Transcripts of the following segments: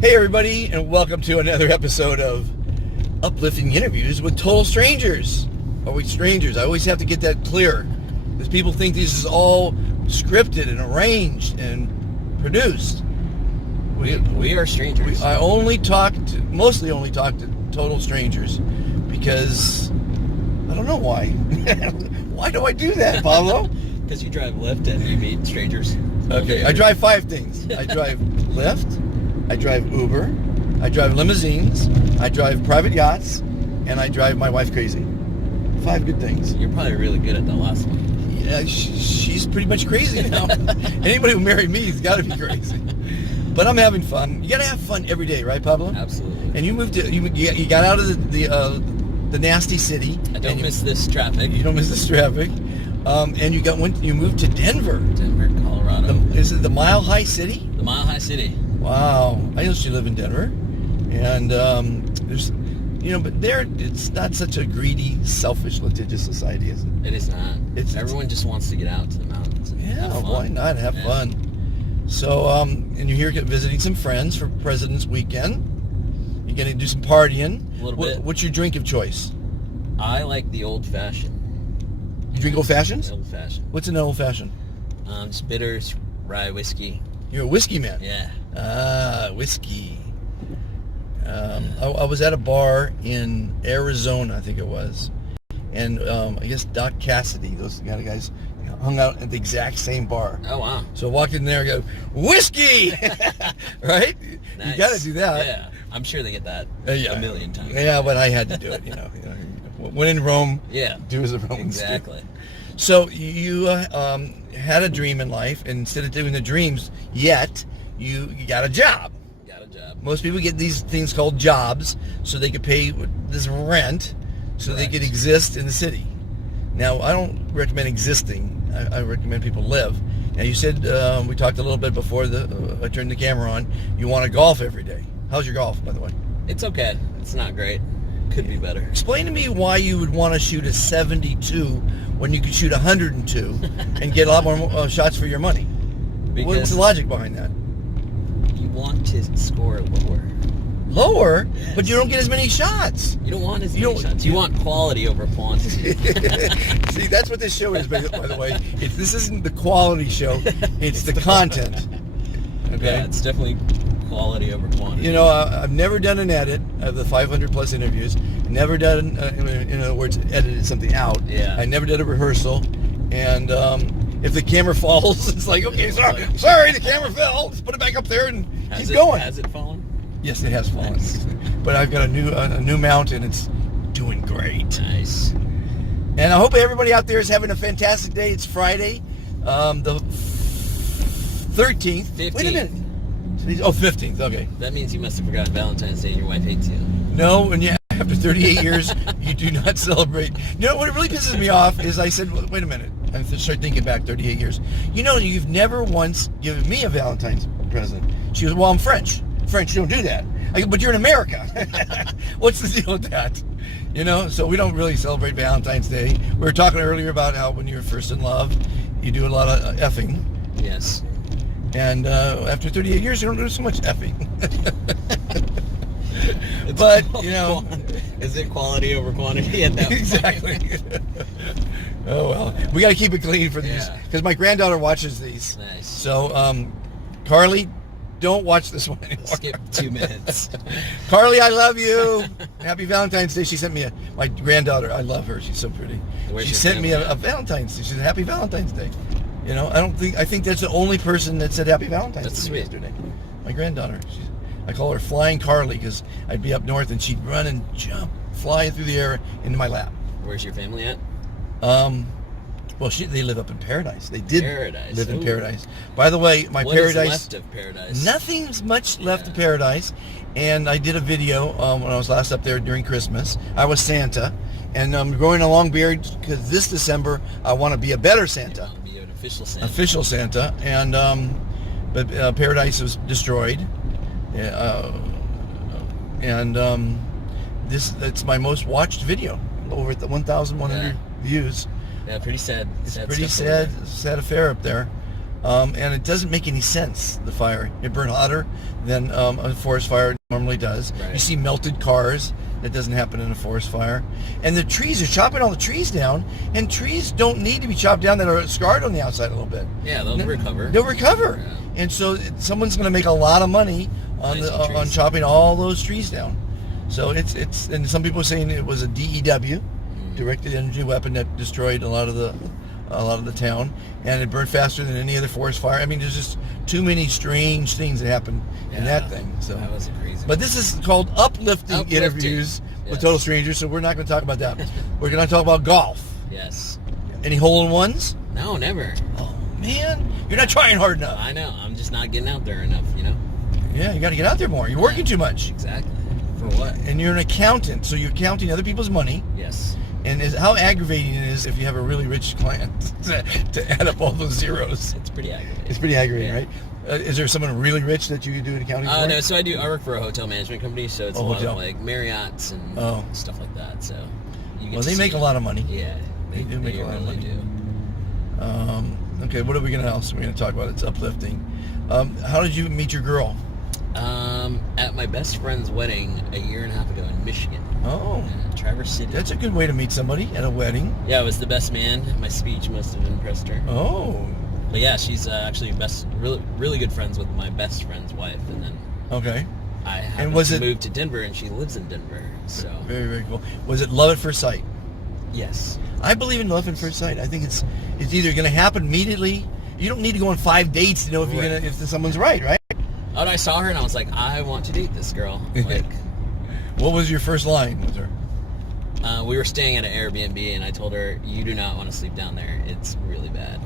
Hey everybody, and welcome to another episode of Uplifting Interviews with Total Strangers. Are we strangers? I always have to get that clear, because people think this is all scripted and arranged and produced. We are strangers. I mostly only talk to total strangers, because I don't know why. Why do I do that, Pablo? Because you drive Lyft and you meet strangers. Okay, I drive 5 things. I drive Lyft, I drive Uber, I drive limousines, I drive private yachts, and I drive my wife crazy. 5 good things. You're probably really good at that last one. Yeah, she's pretty much crazy now. Anybody who married me has got to be crazy. But I'm having fun. You got to have fun every day, right, Pablo? Absolutely. And you moved to you got out of the nasty city. I don't miss this traffic. You don't miss this traffic. And you moved to Denver. Denver, Colorado. Is it the Mile High City? The Mile High City. Wow, I used to live in Denver, and there's, but there it's not such a greedy, selfish, litigious society, is it? It is not. Everyone just wants to get out to the mountains. And have fun. Why not have fun? So, and you're here visiting some friends for President's Weekend. You're going to do some partying. A little bit. What's your drink of choice? I like the old fashioned. You drink old fashions? Old fashioned. What's an old fashioned? Just bitters, rye whiskey. You're a whiskey man. Yeah. Whiskey. I was at a bar in Arizona, I think it was, and I guess Doc Cassidy, those kind of guys, hung out at the exact same bar. Oh, wow. So I walked in there and go, whiskey! Right? Nice. You got to do that. Yeah. I'm sure they get that a million times. Yeah, but I had to do it, When in Rome, do as the Romans do. Exactly. So you had a dream in life, and instead of doing the dreams yet, you got a job. Most people get these things called jobs so they could pay this rent so they could exist in the city. Now, I don't recommend existing. I recommend people live. Now, you said, we talked a little bit before I turned the camera on, you want to golf every day. How's your golf, by the way? It's okay. It's not great. Could be better. Explain to me why you would want to shoot a 72 when you could shoot 102 and get a lot more shots for your money. What's the logic behind that? You want to score lower. Lower? Yes. But you don't get as many shots. You don't want as many shots. You want quality over quantity. See, that's what this show is, by the way. This isn't the quality show. It's the content. Okay? Yeah, it's definitely quality over quantity. I've never done an edit of the 500 plus interviews. Never done, in other words, edited something out. Yeah. I never did a rehearsal. And if the camera falls, it's like, okay, sorry, the camera fell. Let's put it back up there and keep going. Has it fallen? Yes, it has fallen. Nice. But I've got a new mount, and it's doing great. Nice. And I hope everybody out there is having a fantastic day. It's Friday, the 13th. 15th. Wait a minute. 15th. Okay. That means you must have forgotten Valentine's Day and your wife hates you. No, and after 38 years, you do not celebrate. What really pisses me off is I said, wait a minute. I start thinking back 38 years. You've never once given me a Valentine's present. She goes, well, I'm French. French don't do that. I go, but you're in America. What's the deal with that? So we don't really celebrate Valentine's Day. We were talking earlier about how when you're first in love, you do a lot of effing. Yes. And after 38 years, you don't do so much effing. But, Is it quality over quantity at that point? Exactly. Oh, well. We got to keep it clean for these. Because my granddaughter watches these. Nice. So, Carly, don't watch this one anymore. Skip 2 minutes. Carly, I love you. Happy Valentine's Day. She sent me my granddaughter. I love her. She's so pretty. She sent me a Valentine's Day. She said, Happy Valentine's Day. I think that's the only person that said Happy Valentine's Day yesterday. My granddaughter. I call her Flying Carly because I'd be up north and she'd run and jump, fly through the air into my lap. Where's your family at? Well, they live up in Paradise. They did live in Paradise. By the way, what Paradise. What is left of Paradise? Nothing's much left of Paradise. And I did a video when I was last up there during Christmas. I was Santa, and I'm growing a long beard because this December I want to be a better Santa. You want to be an official Santa. Official Santa, and but Paradise was destroyed. It's my most watched video, over at the 1,100 views. Yeah, pretty sad. It's pretty sad affair up there. And it doesn't make any sense, the fire. It burned hotter than a forest fire normally does. Right. You see melted cars. That doesn't happen in a forest fire. And the trees, are chopping all the trees down, and trees don't need to be chopped down that are scarred on the outside a little bit. Yeah, they'll recover. They'll recover. Yeah. And so someone's going to make a lot of money on chopping all those trees down. So it's and some people are saying it was a DEW, directed energy weapon, that destroyed a lot of the town, and it burned faster than any other forest fire. I mean, there's just too many strange things that happened in that thing. So that was a crazy. But this is called uplifting interviews with total strangers, so we're not going to talk about that. We're going to talk about golf. Yes. Any hole-in-ones? No, never. Oh man, you're not trying hard enough. I know. I'm just not getting out there enough. You know. Yeah, you got to get out there more. You're working too much. Exactly. For what? And you're an accountant, so you're counting other people's money. Yes. And how aggravating it is if you have a really rich client to add up all those zeros. It's pretty aggravating. It's pretty aggravating, right? Is there someone really rich that you do an accounting for? No, so I work for a hotel management company, so it's a lot of like Marriott's and stuff like that. So they make a lot of money. Yeah, they do make a lot of money. Okay, what are we going to talk about? It's uplifting. How did you meet your girl? At my best friend's wedding a year and a half ago in Michigan. Oh. In Traverse City. That's a good way to meet somebody at a wedding. Yeah, I was the best man. My speech must have impressed her. Oh. But yeah, she's actually really good friends with my best friend's wife, and then I happened to move to Denver, and she lives in Denver. So very, very cool. Was it love at first sight? Yes. I believe in love at first sight. I think it's either going to happen immediately. You don't need to go on 5 dates to know if someone's right? Oh, and I saw her and I was like, I want to date this girl. Like, what was your first line with her? We were staying at an Airbnb, and I told her, "You do not want to sleep down there. It's really bad."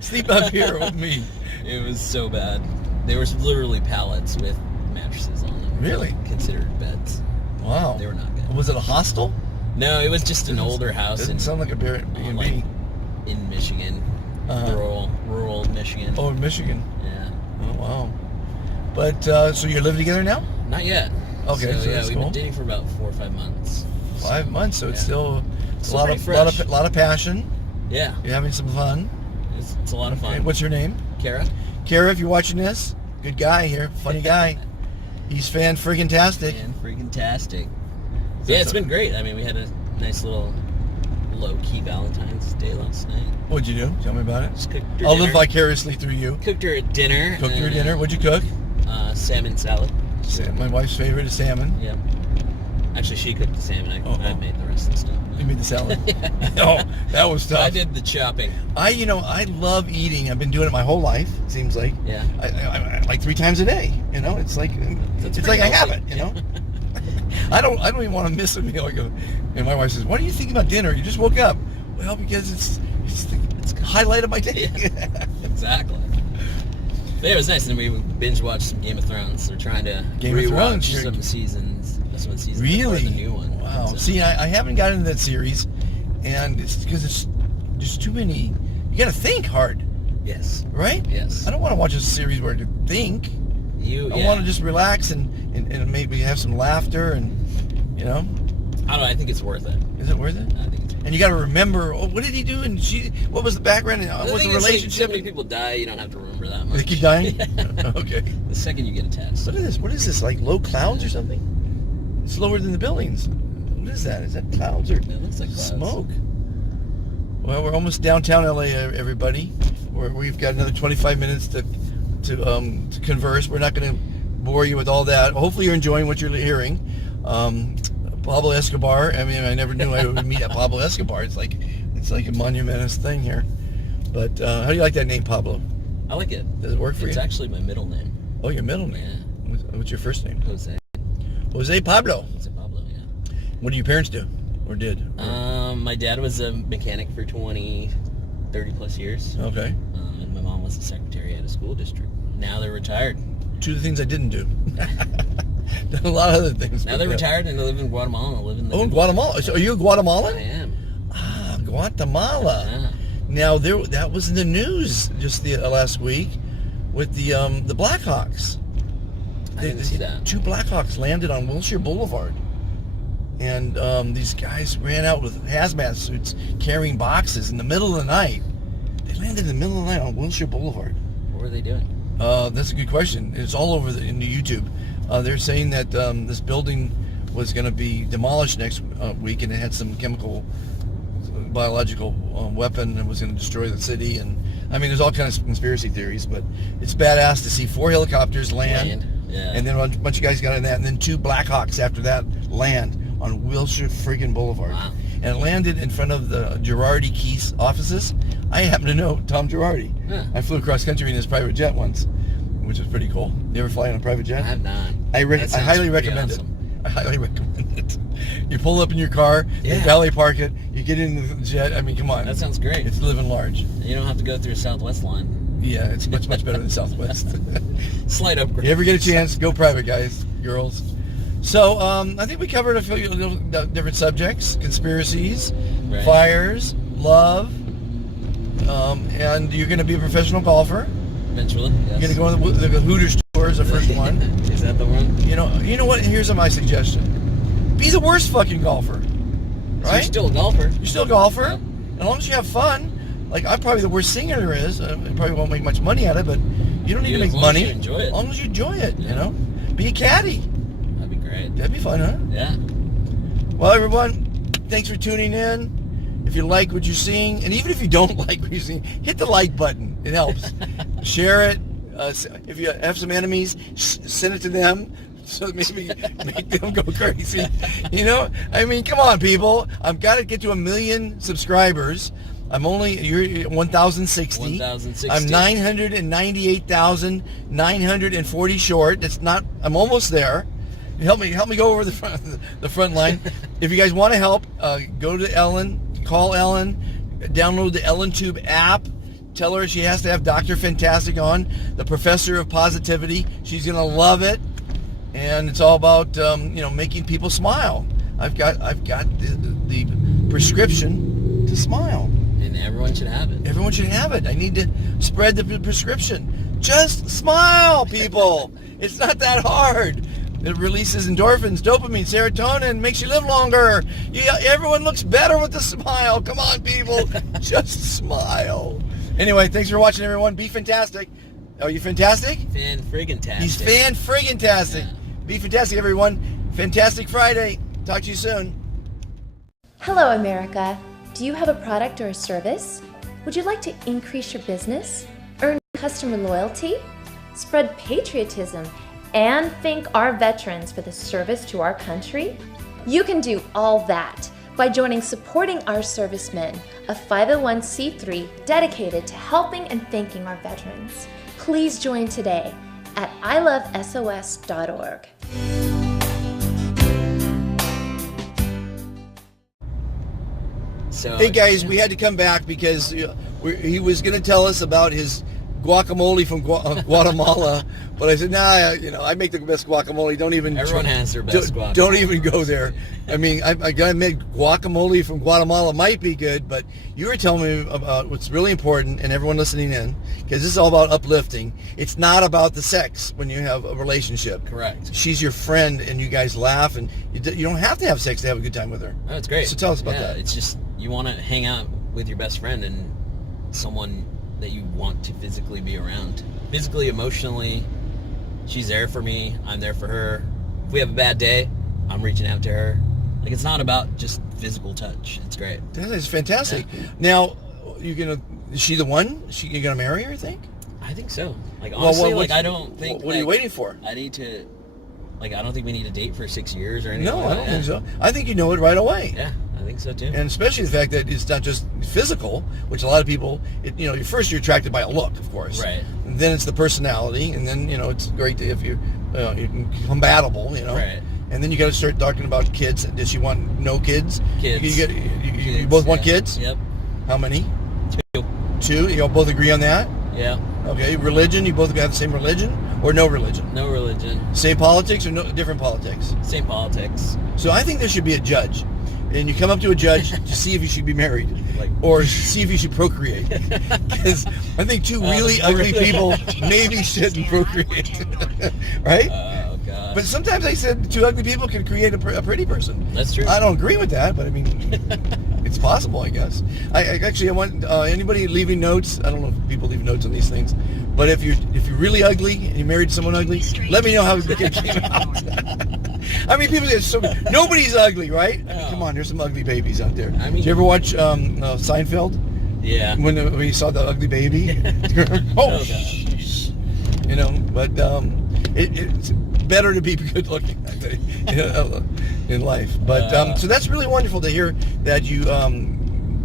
Sleep up here with me. It was so bad. There was literally pallets with mattresses on them. Really? Considered beds. Wow. They were not good. Was it a hostel? No, it was just an older house. Doesn't sound like a Airbnb. Like in Michigan, rural Michigan. Oh, Michigan. Yeah. Oh, wow. But so you're living together now? Not yet. Okay, so yeah, we've cool. been dating for about 4 or 5 months. 5 months, so it's still a lot of passion. Yeah. You're having some fun. It's a lot of fun. Okay, what's your name? Kara. Kara, if you're watching this, good guy here, funny guy. He's fan-friggin-tastic. Fan-friggin-tastic. Yeah, it's been great. I mean, we had a nice little low-key Valentine's Day last night. What'd you do? Tell me about it. Just cooked her I'll dinner. live vicariously through you. Cooked her a dinner. Cooked her dinner. What'd you cook? Salmon salad. My wife's favorite is salmon. Yep. Actually, she cooked the salmon. I made the rest of the stuff. You made the salad? Oh, that was tough. I did the chopping. I love eating. I've been doing it my whole life, it seems like. Yeah. I like 3 times a day, It's like I have it, I don't even want to miss a meal. And my wife says, "What are you thinking about dinner? You just woke up." Well, because it's the highlight of my day. Yeah. Exactly. But yeah, it was nice, and we binge watched some Game of Thrones. They're trying to rewatch some seasons. This one season. Really? The new one. Wow. So. See, I haven't gotten into that series, and it's because it's just too many. You got to think hard. Yes. Right? Yes. I don't want to watch a series where I think. I want to just relax and maybe have some laughter and, I don't know. I think it's worth it. Is it worth it? I think it's worth it. And you got to remember, what did he do? And what was the background? What was the relationship? Like, so many people die, you don't have to remember that much. They keep dying? Okay. The second you get attached. What is this? What is this? Like low clouds or something? It's lower than the buildings. What is that? Is that clouds or it looks like clouds. Smoke? Well, we're almost downtown LA, everybody. We've got another 25 minutes to converse. We're not going to bore you with all that. Hopefully you're enjoying what you're hearing. Pablo Escobar. I mean, I never knew I would meet Pablo Escobar. It's like a monumentous thing here. But how do you like that name, Pablo? I like it. Does it work for you? It's actually my middle name. Oh, your middle name? Yeah. What's your first name? Jose. Jose Pablo. Jose Pablo, yeah. What do your parents do? Or did? My dad was a mechanic for 30 plus years. Okay. And my mom was a secretary at a school district. Now they're retired. 2 of the things I didn't do. Done a lot of other things. Now they're retired and they live in Guatemala. In Guatemala. So are you a Guatemalan? I am. Ah, Guatemala. Yeah. Now that was in the news just the last week with the Blackhawks. I didn't see that. 2 Blackhawks landed on Wilshire Boulevard, and these guys ran out with hazmat suits carrying boxes in the middle of the night. They landed in the middle of the night on Wilshire Boulevard. What were they doing? That's a good question. It's all over in the YouTube. They're saying that this building was going to be demolished next week, and it had some chemical, biological weapon that was going to destroy the city. And I mean, there's all kinds of conspiracy theories, but it's badass to see 4 helicopters land. Yeah. And then a bunch of guys got in that, and then 2 Blackhawks after that land on Wilshire friggin' Boulevard. Wow. And it landed in front of the Girardi Keith's offices. I happen to know Tom Girardi. Huh. I flew across country in his private jet once, which was pretty cool. You ever fly on a private jet? I have not. I highly recommend awesome. it. I highly recommend it. You pull up in your car, you valet park it, you get in the jet. I mean, come on. That sounds great. It's living large. You don't have to go through Southwest line. Yeah, it's much better than Southwest. Slight upgrade. You ever get a chance, go private, guys, girls. So, I think we covered a few different subjects: conspiracies, Right. fires, love, and you're going to be a professional golfer. Eventually, yes. You're going to go on the Hooters tour as the first one. Is that the one? You know what? Here's my suggestion: be the worst fucking golfer. Right? So you're still a golfer. You're still a golfer. Yeah. As long as you have fun. Like, I'm probably the worst singer there is. I probably won't make much money at it, but you don't need to make money. As enjoy it. As long as you enjoy it, Yeah. you know? Be a caddy. That'd be great. That'd be fun, huh? Yeah. Well, everyone, thanks for tuning in. If you like what you're seeing, and even if you don't like what you're seeing, hit the like button. It helps. Share it. If you have some enemies, send it to them. So maybe make them go crazy. You know? I mean, come on, people. I've got to get to 1 million subscribers. You're 1,060. 1,060. I'm 998,940 short. I'm almost there. Help me go over the front line. If you guys want to help, go to Ellen, call Ellen, download the Ellen Tube app. Tell her she has to have Dr. Fantastic on, the professor of positivity. She's going to love it. And it's all about, making people smile. I've got the prescription to smile. And everyone should have it. Everyone should have it. I need to spread the prescription. Just smile, people. It's not that hard. It releases endorphins, dopamine, serotonin, makes you live longer. Everyone looks better with a smile. Come on, people. Just smile. Anyway, thanks for watching, everyone. Be fantastic. Are you fantastic? Fan-friggin-tastic. He's fan-friggin-tastic. Yeah. Be fantastic, everyone. Fantastic Friday. Talk to you soon. Hello, America. Do you have a product or a service? Would you like to increase your business, earn customer loyalty, spread patriotism, and thank our veterans for the service to our country? You can do all that by joining Supporting Our Servicemen, a 501c3 dedicated to helping and thanking our veterans. Please join today at ilovesos.org. So, Hey guys, we had to come back because he was going to tell us about his guacamole from Guatemala, but I said, nah, I make the best guacamole. Everyone has their best guacamole. Don't even go there. I mean, I got to admit, guacamole from Guatemala might be good, but you were telling me about what's really important, and everyone listening in, because this is all about uplifting. It's not about the sex when you have a relationship. Correct. She's your friend, and you guys laugh, and you don't have to have sex to have a good time with her. Oh, it's great. So tell us about that. It's just, you want to hang out with your best friend and someone that you want to physically be around. Physically, emotionally, she's there for me, I'm there for her. If we have a bad day, I'm reaching out to her. Like, it's not about just physical touch. It's great. That is fantastic. Yeah. Now, is she the one? You're gonna marry her, you think? I think so. Like, honestly, I don't think... What are you waiting for? I need to... I don't think we need to date for 6 years or anything No, like I that. don't think so. I think you know it right away. Yeah, I think so too. And especially the fact that it's not just physical, which a lot of people, first you're attracted by a look, of course. Right. And then it's the personality, and then, it's great if you're compatible, Right. And then you got to start talking about kids. Does she want no kids? Kids. You both want kids? Yep. How many? 2. 2? You all both agree on that? Yeah. Okay. Religion? You both have the same religion or no religion? No religion. Same politics or different politics? Same politics. So I think there should be a judge. And you come up to a judge to see if you should be married or see if you should procreate. Because I think 2 really ugly people maybe shouldn't procreate. Right? Oh, God. But sometimes I said 2 ugly people can create a pretty person. That's true. I don't agree with that, but I mean, it's possible, I guess. I want anybody leaving notes. I don't know if people leave notes on these things, but if you're really ugly and you married someone ugly, let me know how the kid came out. I mean, people say nobody's ugly, right? Oh. Come on, there's some ugly babies out there. I mean, did you ever watch Seinfeld? Yeah. When you saw the ugly baby? Oh, you know, but it's better to be good looking, I think, in life. But so that's really wonderful to hear that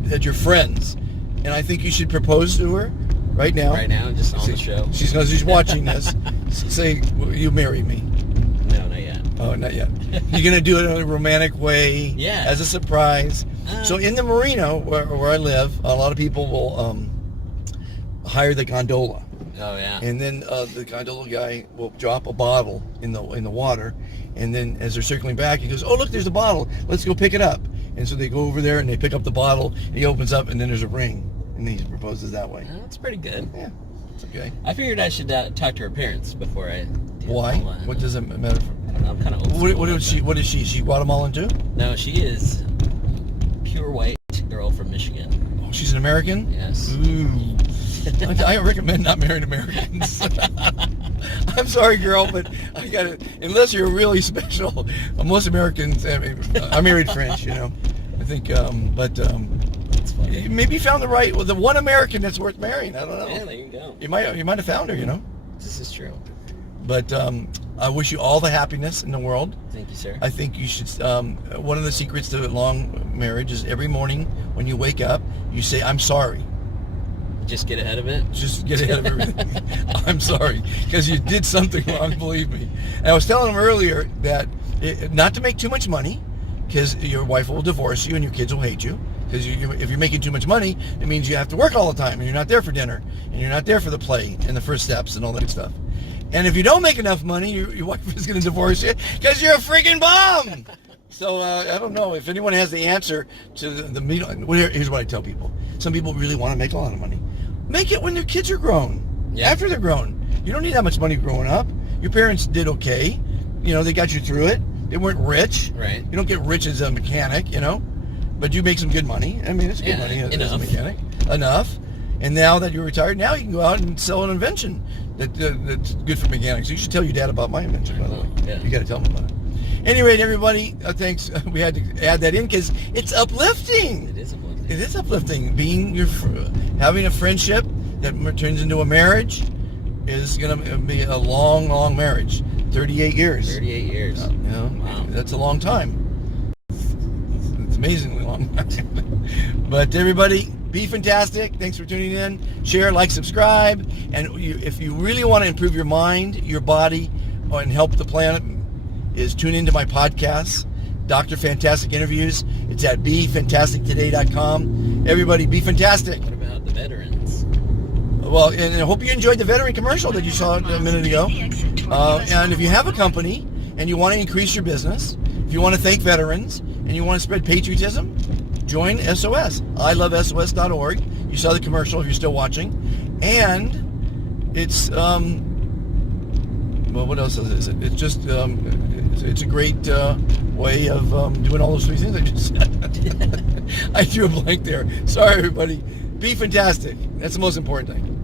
that you're friends, and I think you should propose to her right now. Right now, just on the show. She's watching this. Say, will you marry me? No, not yet. Oh, not yet. You're gonna do it in a romantic way, yeah, as a surprise. So in the marina where I live, a lot of people will hire the gondola. Oh yeah. And then the gondola guy will drop a bottle in the water, and then as they're circling back, he goes, "Oh, look, there's a bottle. Let's go pick it up." And so they go over there and they pick up the bottle. He opens up, and then there's a ring, and he proposes that way. Oh, that's pretty good. Yeah, it's okay. I figured I should talk to her parents before I. Why? What does it matter? I'm kind of old school. What is she? Is she Guatemalan too? No, she is pure white girl from Michigan. Oh, she's an American? Yes. Ooh. I recommend not marrying Americans. I'm sorry, girl, but I got to, unless you're really special. Most Americans, I married French, you know. I think, That's funny. maybe you found the one American that's worth marrying. I don't know. Yeah, there you go. You might have found her, you know. This is true. But I wish you all the happiness in the world. Thank you, sir. I think you should. One of the secrets to a long marriage is every morning when you wake up, you say, "I'm sorry." Just get ahead of it. Just get ahead of everything. I'm sorry, because you did something wrong, believe me. And I was telling him earlier that not to make too much money, because your wife will divorce you and your kids will hate you. Because if you're making too much money, it means you have to work all the time, and you're not there for dinner, and you're not there for the play and the first steps and all that stuff. And if you don't make enough money, your wife is going to divorce you because you're a freaking bum. So I don't know if anyone has the answer to the here's what I tell people. Some people really want to make a lot of money. Make it when their kids are grown. Yeah. After they're grown. You don't need that much money growing up. Your parents did okay. You know, they got you through it. They weren't rich. Right. You don't get rich as a mechanic, you know. But you make some good money. I mean, it's good money as a mechanic. Enough. And now that you're retired, now you can go out and sell an invention that's good for mechanics. You should tell your dad about my invention, by the way. Yeah. You got to tell him about it. Anyway, everybody, thanks. We had to add that in because it's uplifting. It is uplifting. It is uplifting. Having a friendship that turns into a marriage is going to be a long, long marriage. 38 years. 38 years. You know, Wow. That's a long time. It's amazingly long. But everybody, be fantastic. Thanks for tuning in. Share, like, subscribe. And if you really want to improve your mind, your body, and help the planet, is tune into my podcasts, Dr. Fantastic Interviews. It's at befantastictoday.com. Everybody, be fantastic. What about the veterans? Well, and I hope you enjoyed the veteran commercial that you saw a minute ago. And if you have a company and you want to increase your business, if you want to thank veterans and you want to spread patriotism, join SOS. ilovesos.org. You saw the commercial if you're still watching. And it's, well, what else is it? It's just, it's a great way of doing all those three things I just said. I drew a blank there. Sorry, everybody. Be fantastic. That's the most important thing.